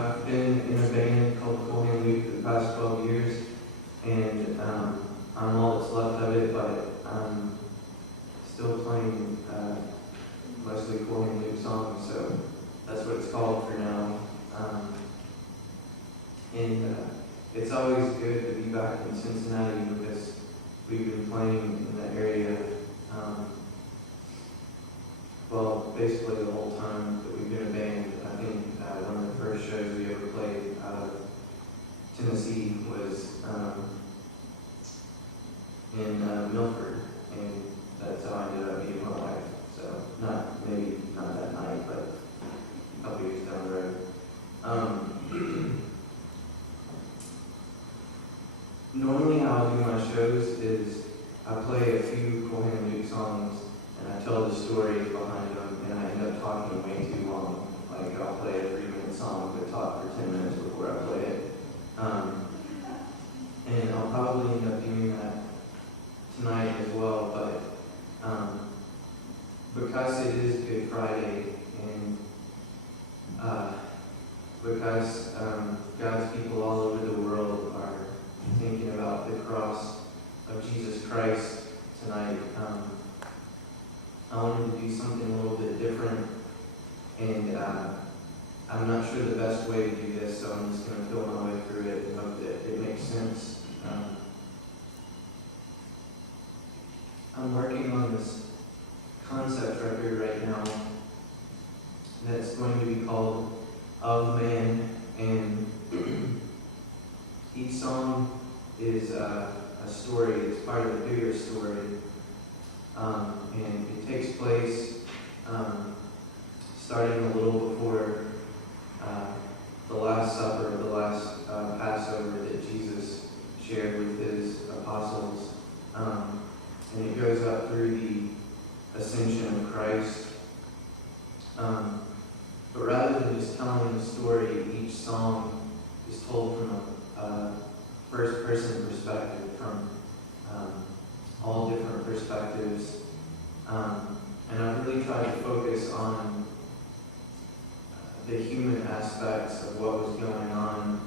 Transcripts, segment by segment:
I've been in a band called Cool Hand Luke for the past 12 years, and I'm all that's left of it, but I'm still playing mostly Cool Hand Luke songs, so that's what it's called for now. And it's always good to be back in Cincinnati because we've been playing in the area, well, basically the whole time that we've been a band. I think one of the first shows we ever played out of Tennessee was in Milford, and that's how I ended up meeting my wife. So, maybe not that night, but a couple years down the road. Normally how I do my shows is I play a few Cool Hand Luke songs and I tell the stories behind them, and I end up talking way too long. Like I'll play a 3-minute song but talk for 10 minutes before I play it. And I'll probably end up doing that tonight as well, but because it is Good Friday and because God's people all over the world are thinking about the cross of Jesus Christ tonight, I wanted to do something a little bit different, and I'm not sure the best way to do this, so I'm just going to feel my way through it and hope that it makes sense. I'm working on this concept record right now that's going to be called Of Man, and each song is a story. It's part of a bigger story, and it takes place starting a little before the Last Supper, the last Passover that Jesus shared with his apostles, and it goes up through the ascension of Christ. But rather than just telling the story, each song is told from a first-person perspective, from all different perspectives. And I've really tried to focus on the human aspects of what was going on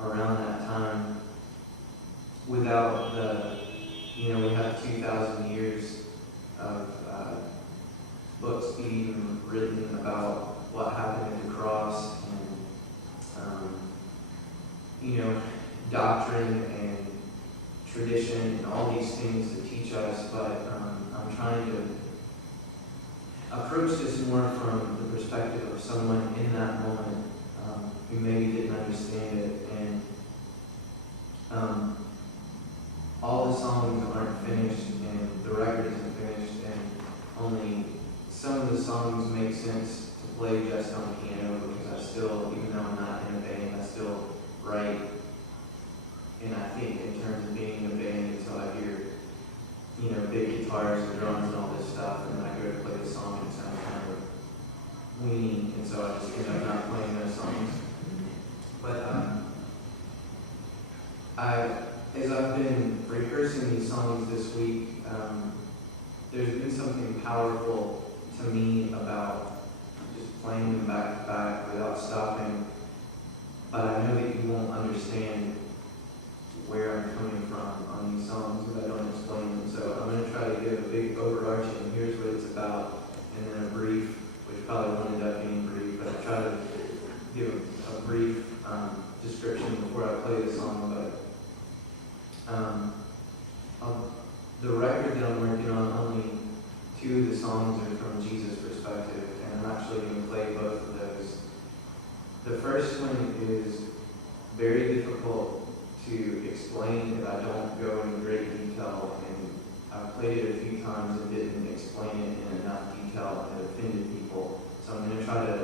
around that time without we have 2,000 years of books being written about what happened at the cross, and doctrine and tradition and all these things to teach us, but I'm trying to approach this more from the perspective of someone in that moment who maybe didn't understand it, and all the songs aren't finished and the record isn't finished, and only some of the songs make sense to play just on piano because I still, even though I'm not in a band, I still write. And I think in terms of being in a band until I hear, big guitars and drums and all this stuff, and then I go to play the song and it sounds kind of weenie, and so I just end up not playing those songs. But as I've been rehearsing these songs this week, there's been something powerful to me about just playing them back to back without stopping. But I know that you won't understand where I'm coming from on these songs if I don't explain them. So I'm going to try to give a big overarching, here's what it's about, and then a brief, which probably won't end up being brief, but I try to give a brief description before I play the song. But the record that I'm working on, only 2 of the songs are from Jesus' perspective, and I'm actually going to play both of those. The first one is very difficult to explain if I don't go into great detail, and I've played it a few times and didn't explain it in enough detail and it offended people. So I'm going to try to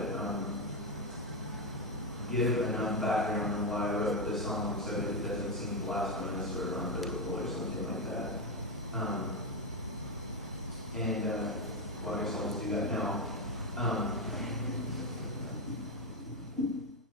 give enough background on why I wrote the song so that it doesn't seem blasphemous or unbiblical or something like that. I guess I'll just do that now.